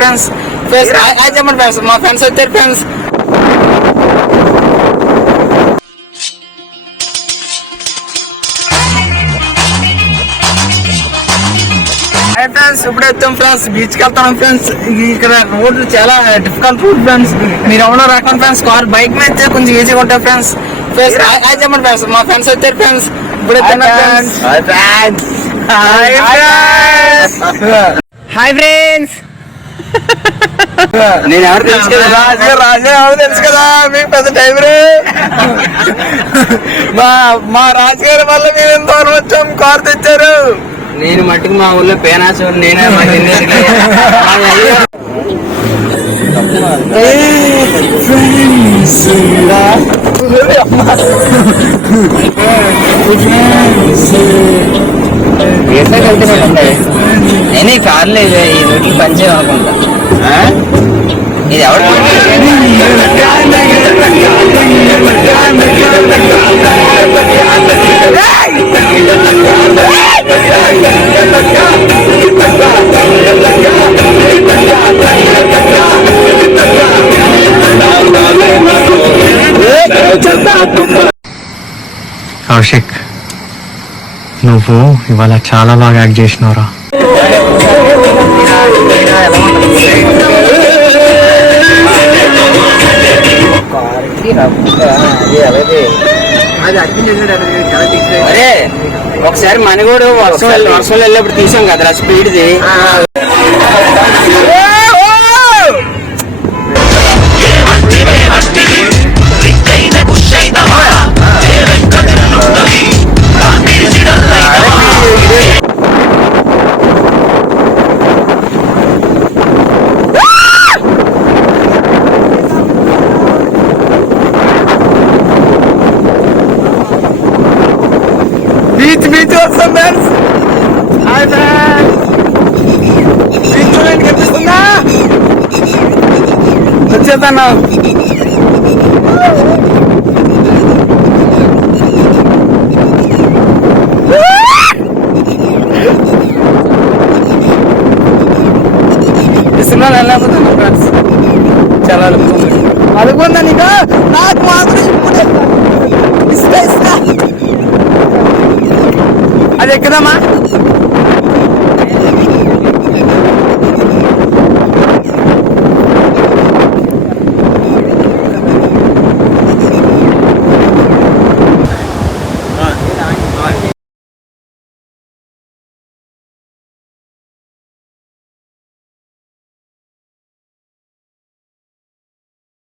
Friends చెప్పండి friends, మా friends వచ్చారు ఫ్రెండ్స్. ఫ్రెండ్స్ ఇప్పుడు వెళ్తాం ఫ్రెండ్స్, బీచ్ కి వెళ్తాం ఫ్రెండ్స్. ఇక్కడ రోడ్లు చాలా డిఫికల్ట్ రూట్ ఫ్రెండ్స్. మీరు ఎవరో రకం ఫ్రెండ్స్, కార్ బైక్ మీద అయితే కొంచెం ఈజీగా ఉంటాయి ఫ్రెండ్స్. చెప్పండి ఫ్రెండ్స్, మా ఫ్రెండ్స్ వచ్చారు ఫ్రెండ్స్. ఇప్పుడు హాయ్ ఫ్రెండ్స్. నేను ఎవరు తెలుసు కదా, రాజు ఎవరు తెలుసు కదా, మీకు పెద్ద టైం రే. మా రాజుగారి వల్ల మేము ఎంత దూరం వచ్చాం, కార్ తెచ్చారు. నేను మట్టుకు మా ఊళ్ళో పేనాసు నేనే నేను ఈ కార్లు ఈ రోడ్లు పనిచేయమనుకుంటా. ఇది ఎవరు కౌశిక్, నువ్వు ఇవాళ చాలా బాగా యాక్ట్ చేసినవరా. అరే ఒకసారి మనగోడు వర్షం వెళ్ళేప్పుడు తీసాం కదరా స్పీడ్ది. బీచ్ వస్తాం ఫ్రెండ్స్. హాయ్ ఫ్రెండ్స్, బీచ్ చూడండి, కనిపిస్తుందా? వచ్చేద్దాను. సినిమాలు వెళ్ళకపోతున్నాను ఫ్రెండ్స్, చాలా అనుకుందా నీకు, నాకు మాత్రం ఇస్తా అది ఎక్కుదామా?